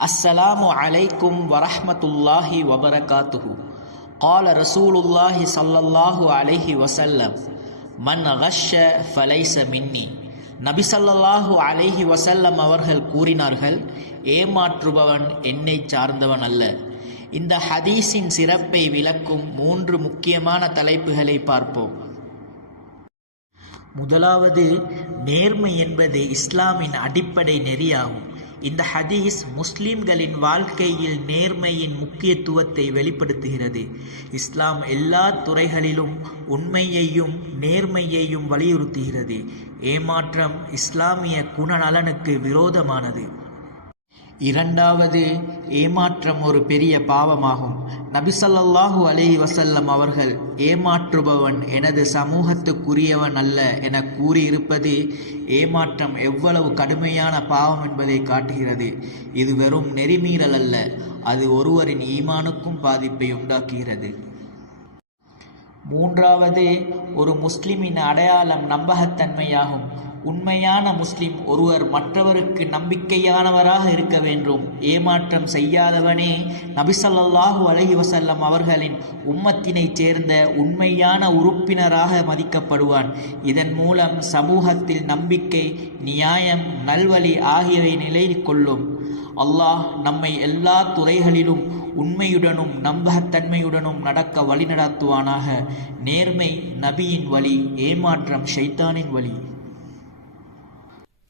السلام عليكم ورحمة الله وبركاته قال رسول الله صلى الله عليه وسلم من غش فليس مني நபி ஸல்லல்லாஹு அலைஹி வஸல்லம் அவர்கள் கூறினார்கள் ஏமாற்றுபவன் என்னை சார்ந்தவன் அல்ல இந்த ஹதீஸின் சிறப்பை விளக்கும் மூன்று முக்கியமான தலைப்புகளை பார்ப்போம் முதலாவது நேர்மை என்பது இஸ்லாமின் அடிப்படை நெறியாகும் இந்த ஹதீஸ் முஸ்லிம்களின் வாழ்க்கையில் நேர்மையின் முக்கியத்துவத்தை வெளிப்படுத்துகிறது. இஸ்லாம் எல்லா துறைகளிலும் உண்மையையும் நேர்மையையும் வலியுறுத்துகிறது. ஏமாற்றம் இஸ்லாமிய குணநலனுக்கு விரோதமானது. இரண்டாவது ஏமாற்றம் ஒரு பெரிய பாவமாகும். நபிசல்லாஹூ அலி வசல்லம் அவர்கள் ஏமாற்றுபவன் எனது சமூகத்துக்குரியவன் அல்ல என கூறியிருப்பது ஏமாற்றம் எவ்வளவு கடுமையான பாவம் என்பதை காட்டுகிறது. இது வெறும் நெறிமீறல் அல்ல அது ஒருவரின் ஈமானுக்கும் பாதிப்பை உண்டாக்குகிறது. மூன்றாவது ஒரு முஸ்லிமின் அடையாளம் நம்பகத்தன்மையாகும். உண்மையான முஸ்லிம் ஒருவர் மற்றவருக்கு நம்பிக்கையானவராக இருக்க வேண்டும். ஏமாற்றம் செய்யாதவனே நபிசல்லாஹு அலஹி வசல்லம் அவர்களின் உம்மத்தினைச் சேர்ந்த உண்மையான உறுப்பினராக மதிக்கப்படுவான். இதன் மூலம் சமூகத்தில் நம்பிக்கை நியாயம் நல்வழி ஆகியவை நிலை கொள்ளும் அல்லாஹ் நம்மை எல்லா துறைகளிலும் உண்மையுடனும் நம்பகத்தன்மையுடனும் நடக்க வழிநடத்துவானாக. நேர்மை நபியின் வழி ஏமாற்றம் ஷைத்தானின் வழி.